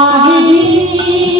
Amen.